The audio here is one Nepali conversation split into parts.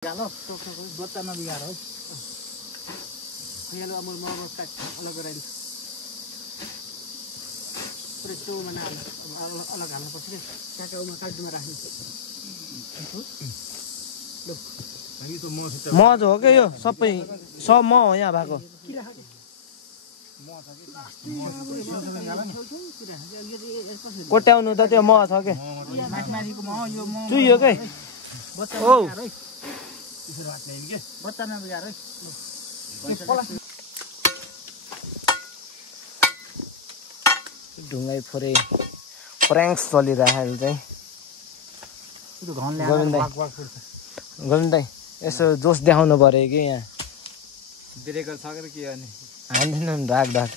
Galo, bota na bigar hoy. Hayalo amul mo kat अलग गराइल. प्रेस्टो मना अलग हाल्नु पर्छ के काकाउमा काट्नुमा राख्नु. ल हामी त मज हो के यो सबै सब म हो यहाँ भएको. के राखेको? कोट्याउनु त त्यो म छ के. माथि म यो म. चुइयो के. ओ बच्चा न बिगार है. ढुङ्गाई फोरे प्र्याङ्क्स चलिरहेको चाहिँ गोविन्द यसो जोस देखाउनु पर्यो कि यहाँ ब्रेकर छ के अनि हान्दैन ढाक ढाक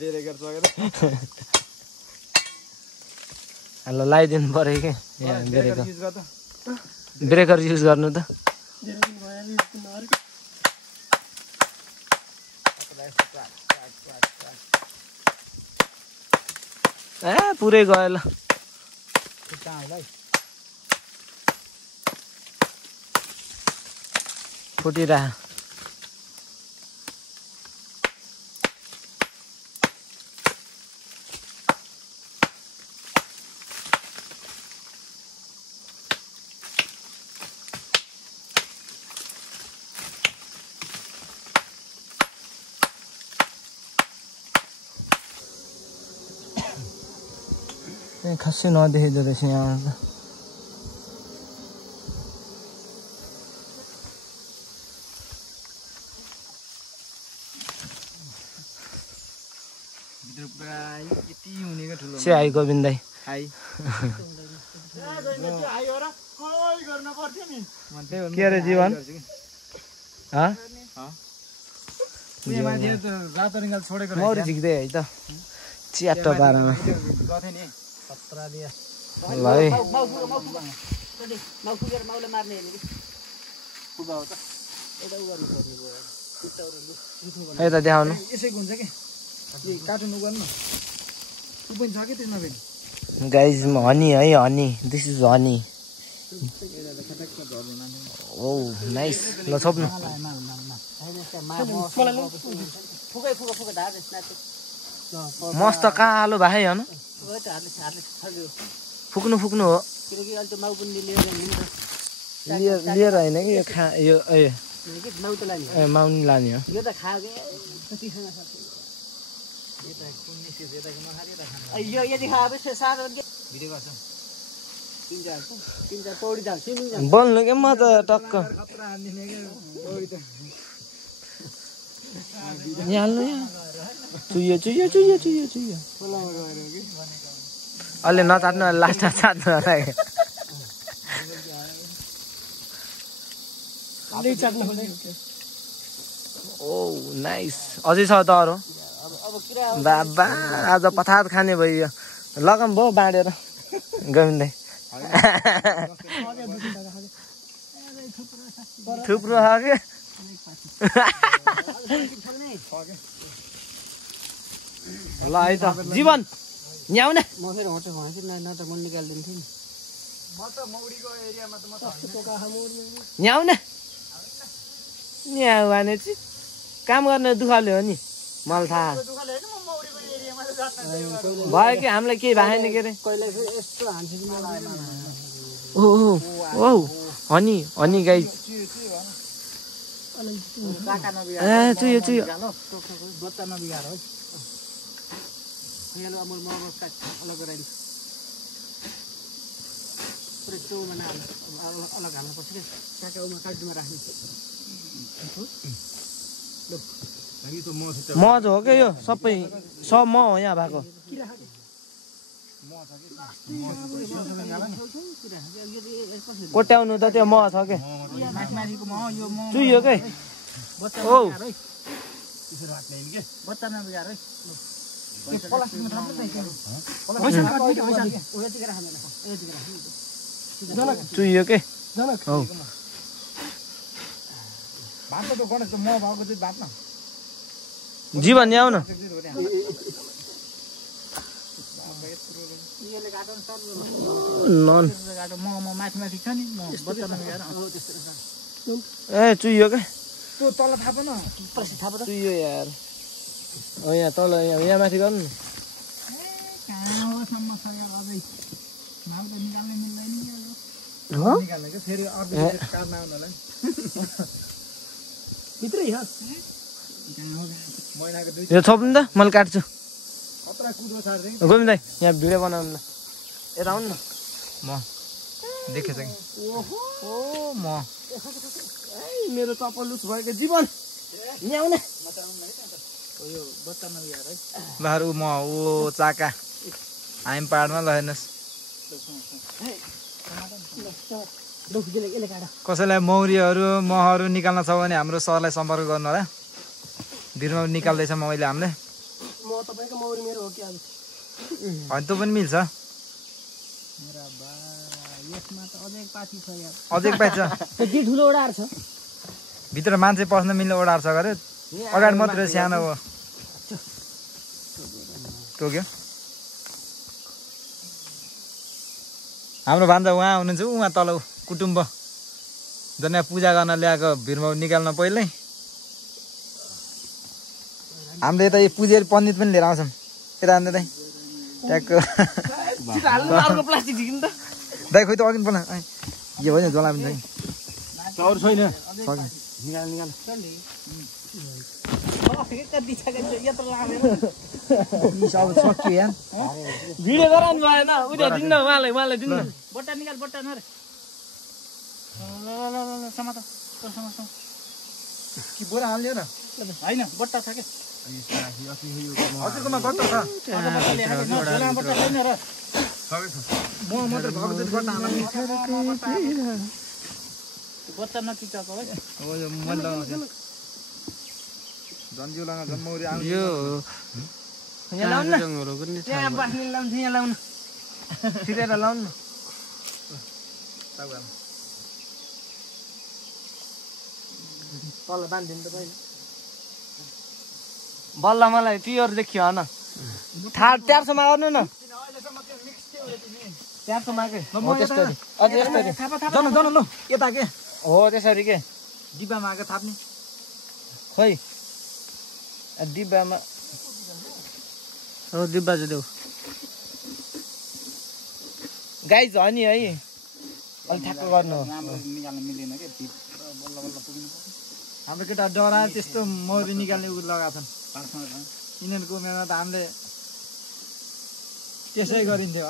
ब्रेकर छ हेलो लगाइदिनु पर्यो कि यहाँ ब्रेकर युज गर्नु त ए पुरै गयो ल फुटिरह खासै नदेखेको रहेछ यहाँ त से आई गोविन्द दाइ के अरे जीवन मौरी झिक्दै है त च्याटो पारामा ल है यता देखाउनु गाइज हनी है honey this is honey oh nice ल छोप्नु मस्त कालो भाइ होइन फुक्नु फुक्नु हो लिएर होइन कि यो माउनी लाने हो बोल्नु के म त टक्क चुयो चुयो चुयो चुयो चुयो अलि नचाट्नु लास्टमा चाट्नु ओ नाइस अझै छ त अरू बाबा आज पथात खाने भयो लगाम भयो बाँडेर गोविन्दै थुप्रो छ के ल है त जीवन यहाँ न म फेरि होटल भएपछि न त म निकाल्दिन्छु नि म त मौरीको एरियामा त म त यहाँ न यहाँ भने चाहिँ काम गर्ने दुःखले हो नि मलाई थाहा भयो कि हामीलाई केही भएन के अरे ओ ओ हनी हनी गाई ए चुयो चुयो बच्चा नबिगार है hayalo amul mo kat अलग गराइल. प्रेस्टो मना अलग हाल्नु पर्छ के काकाउमा काट्नुमा राख्नु. ल हामी त मज हो के यो सबै सब म हो यहाँ भएको. कोट्याउनु त त्यो म छ के माथिको म यो म चुइयो के. ओ बच्चा नबिगार है. चुइयो के जीवन ल्याउ न यसले काटो सर नन काटो म माथि छ नि म बच्चा नगएर ए चुइयो के त्यो तल थाप न पछि थाप त चुइयो यार यहाँ तल यहाँ माथि गर्नु न कहाँसम्म छ यार अझै नाउ त निकाल्न मिल्दैन नि हो निकाल्ने के फेरि अर्को काट्न आउनलाई भित्रै हो महिनाको दुई यो छोप्नु त मैले काट्छु खतरा कुदो छाड्दै गोविन्द दाइ यहाँ भिडियो बनाउनु न यता आउनु न म देखेछ कि ओ म मेरो चप्पल लुज भएको जीवन यहाँ आउने यो बच्चा नगएर है लहरु म ओ चाका आइम पाहाडमा ल हेर्नुहोस् कसैलाई मौरीहरू महहरू निकाल्न छ भने हाम्रो सरलाई सम्पर्क गर्नु होला भिरमा निकाल्दैछ मैले हामीले म तपाईको मौरी मेरो हो कि आज अनि त्यो पनि मिल्छ मेरा बा यसमा त अझै एक पाठी छ यार अझै पाइन्छ त्यो कि ठुलो ओडार छ भित्र मान्छे पस्न मिल्ने ओडार छ गरे अगाडि मात्रै सानो हो टोक्यो हाम्रो भान्जा उहाँ हुनुहुन्छ उहाँ तल कुटुम्ब जनै पूजा गर्न ल्याएको भिरमा निकाल्न पहिल्यै हामीले यता यो पुजेर पण्डित पनि लिएर आउँछौँ यता हान्दै दाइ ट्याक्क प्लास्टिक झिकिनु त दाइ खोइ त अघि बोला यो भयो नि जोला पनि अरू छैन निकाल निकाल सक्यो यार भिडियो गराउनु भएन उनीहरू दिन्न उहाँलाई दिन्न बट्टा निकाल बट्टा नरे ल समात कि बोरा हाल्यो र होइन बट्टा छ के हजुरकोमा बट्टा छ बट्टा छैन र म मात्रै भएको जति बट्टा हाल्नु बच्चा नचिचाएको है हो यो मैले लगाउँछु झन् जिउलामा झन् मौरी आउँछ यो यहाँ लाउनु न यहाँ बाँच्ने लाउनु यहाँ लाउनु छिरेर लाउनु न तल बाँधिदिनु त पहिला बल्ल मलाई प्योर देखियो होइन ट्यापसम्म आउनु न ट्यापसम्म आएकै हो त्यस्तरी अझ यस्तरी जन ल यता के हो त्यसरी के डिब्बामा आएको थाप्ने खोइ डिब्बामा हो डिब्बा चाहिँ देऊ गाई झनी है अलिक ठ्याक्क गर्नु हो निकाल्न मिल्दैन के बल्ल बल्ल पुग्नु हाम्रो केटा डराएर त्यस्तो मौरी निकाल्ने उ लगाएको छन् यिनीहरूको उमेरमा त हामीले त्यसै गरिन्थ्यो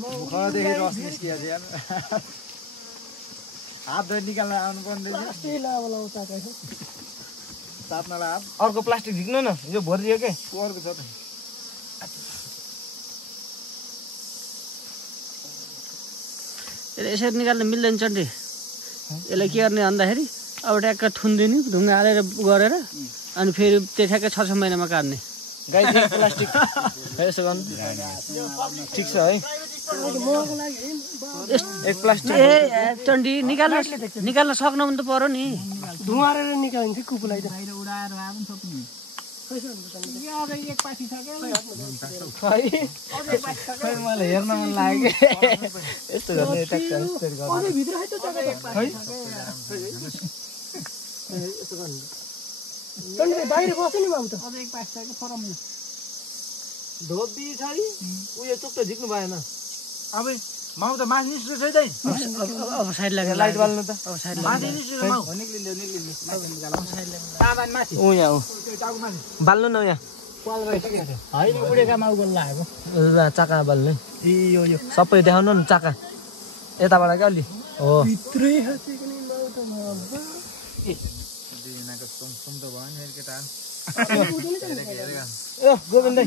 मुखदेखि रस निस्किया थियो हात धोइ निकाल्न आउनु पर्ने ताप्नलाई हात अर्को प्लास्टिक झिक्नु न यो भरियो के अर्को छ त यसरी निकाल्न मिल्दैन चड्डी यसलाई के गर्ने भन्दाखेरि अब ट्याक्क थुनिदिने ढुङ्गा हालेर गरेर अनि फेरि त्यो ठ्याक्क 6 महिनामा काट्ने गाई प्लास्टिक यसो गर्नु ठिक छ है एक प्लास्टिक ए चण्डी निकाल्न सक्नु पनि त पर्यो नि धुवारेर निकालिन्छ कुकुरलाई त उडाएर भए पनि सक्ने मलाई हेर्न मन लाग्यो यस्तो गर्ने बाहिर बस्यो नि बाबु त धोबी छ उयो चोक्टो झिक्नु भएन अब माउ त माथि निस्कियो छै दाइ अब साइड लागेर लाइट बाल्नु त अब साइड माथि निस्कियो माउ ऊ यहाँ हो बाल्नु न यहाँ होइन उडेका माउ गोल लागेको चाका बाल्नु यो सबै देखाउनु न चाका यताबाट क्या अलि हो सुम त भयो नि केटा ए गोविन्द दाइ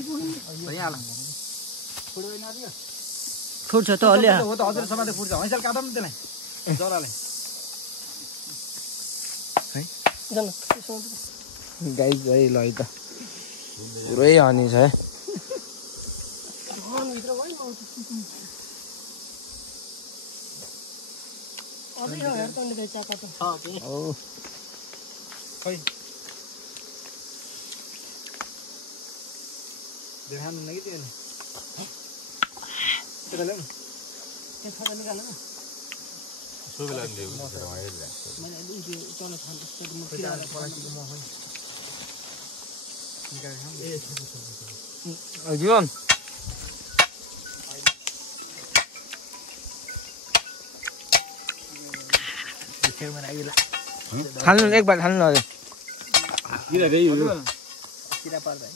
फुट्छ त अलि हो त हजुर समाते फुट्छ हैसाल काटौँ न त्यसलाई जराले गाई गई ल है त पुरै हनी छ है देखाउनु न कि त्यसले त्यो ल्याउ त्यो छोरा निकाल्नु न मैले उयो चल्न थाल्नु त्यसको म किरालाई पलासीको मह नि निकालेर खाऊ जीवन खानु एक बार खानु न अझै किरा पर्दैन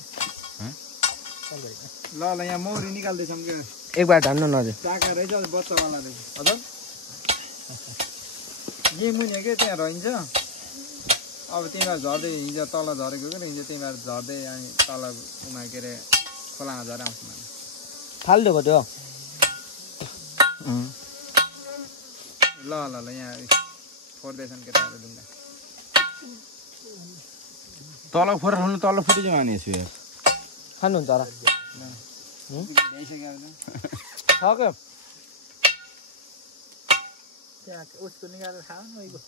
ल ल यहाँ मौरी निकाल्दैछौँ के एक बार ढान्नु न अझै चाका रहेछ बच्चावाला रहेछ हजुर यही मुनि के त्यहाँ रहन्छ अब तिमीहरू झर्दै हिजो तल झरेको के हिजो तिमीहरू झर्दै अनि तल उमा के अरे खोलामा झरे आउँछ भने फालिदिएको त्यो ल ल ल यहाँ फोर्दैछन् केटाहरू ढुङ्गा तल फोर हुनु तल फुटिजाउँ अनि यसो खानुहुन्छ र सक्यो त्यहाँ उसको निकालेर खाऊ न उहीको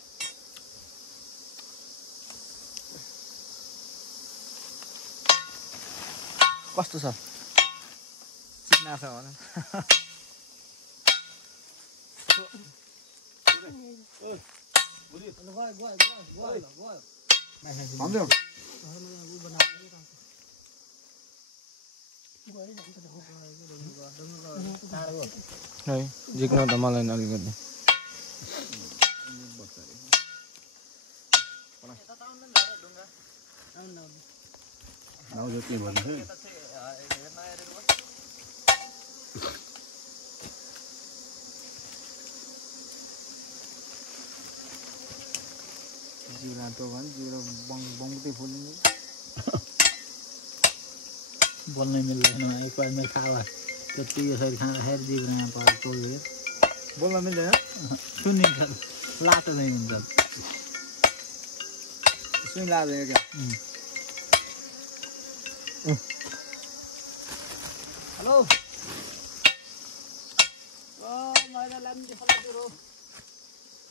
कस्तो छ चिक्ना छ भने भन्छौ है झिक्न त मलाई अलिकति जिउरा त भन् जिउरा बङ्गुटै फुल्ने बोल्नै मिल्दैन एकबार मेरो खावा त्यति यसरी खाँदाखेरि जिब्रोमा पर्छ टोकेर बोल्न मिल्दैन सुनिन्छ लाटो नै हुन्छ सुन लाग्दैन क्या हेलो ओ मैले लाम्दी खोला तिरो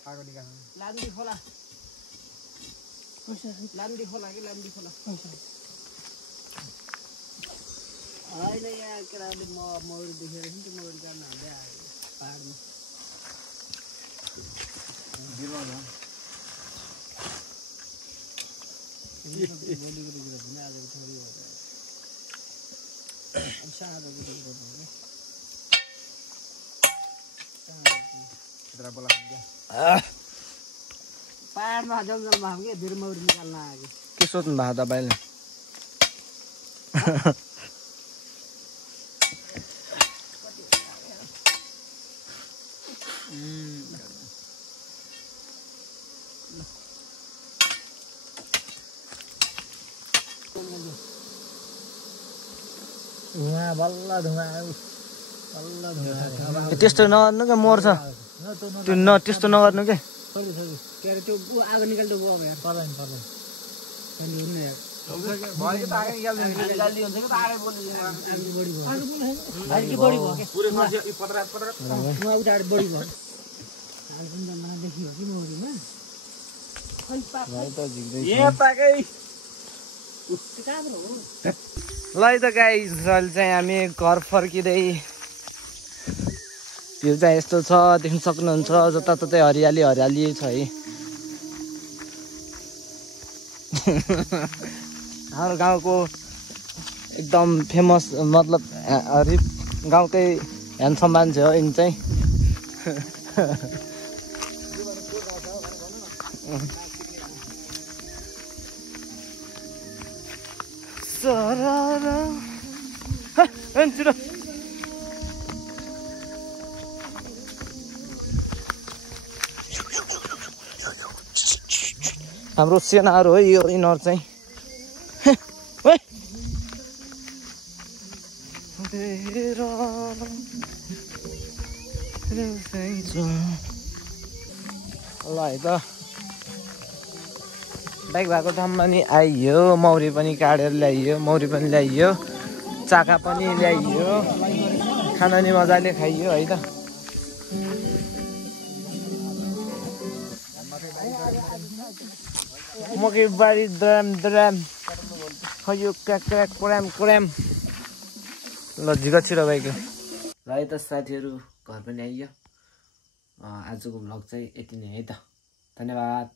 खाएको निकाल्नु लाम्दी खोला लाम्दी खोला कि लाम्दी खोला होइन यहाँ केटाले मौरी देखेर नि त्यो मौरी जान हाल्दै आयो पाहाडमा पाहाडमा जङ्गलमा हो कि धेरै मौरी निकाल्न आएको के सोध्नु भएको तपाईँले धुवा बल्ल धुवा बल्ल धुवा त्यस्तो नगर्नु क्या मर्छ त्यो त्यस्तो नगर्नु के के अरे त्यो आगो निकाल्दै गयो यार पर्दैन पर्दैन ल त गाइस अहिले चाहिँ हामी घर फर्किँदै भ्यू चाहिँ यस्तो छ देख्न सक्नुहुन्छ जताततै हरियाली हरियाली छ है हाम्रो गाउँको एकदम फेमस मतलब गाउँकै ह्यान्डसम मान्छे हो यिनी चाहिँ हाम्रो सेनाहरू हो यो यिनीहरू चाहिँ ल है त बाइक भएको ठाउँमा नि आइयो मौरी पनि काटेर ल्याइयो मौरी पनि ल्याइयो चाका पनि ल्याइयो खाना नि मजाले खाइयो है त मकै बारी द्राम द्राम खयो क्र्याक क्र्याक क्राम क्राम ल झिका छिरा भाइको ल है त साथीहरू घर पनि आइयो आजको भ्लग चाहिँ यति नै है त धन्यवाद।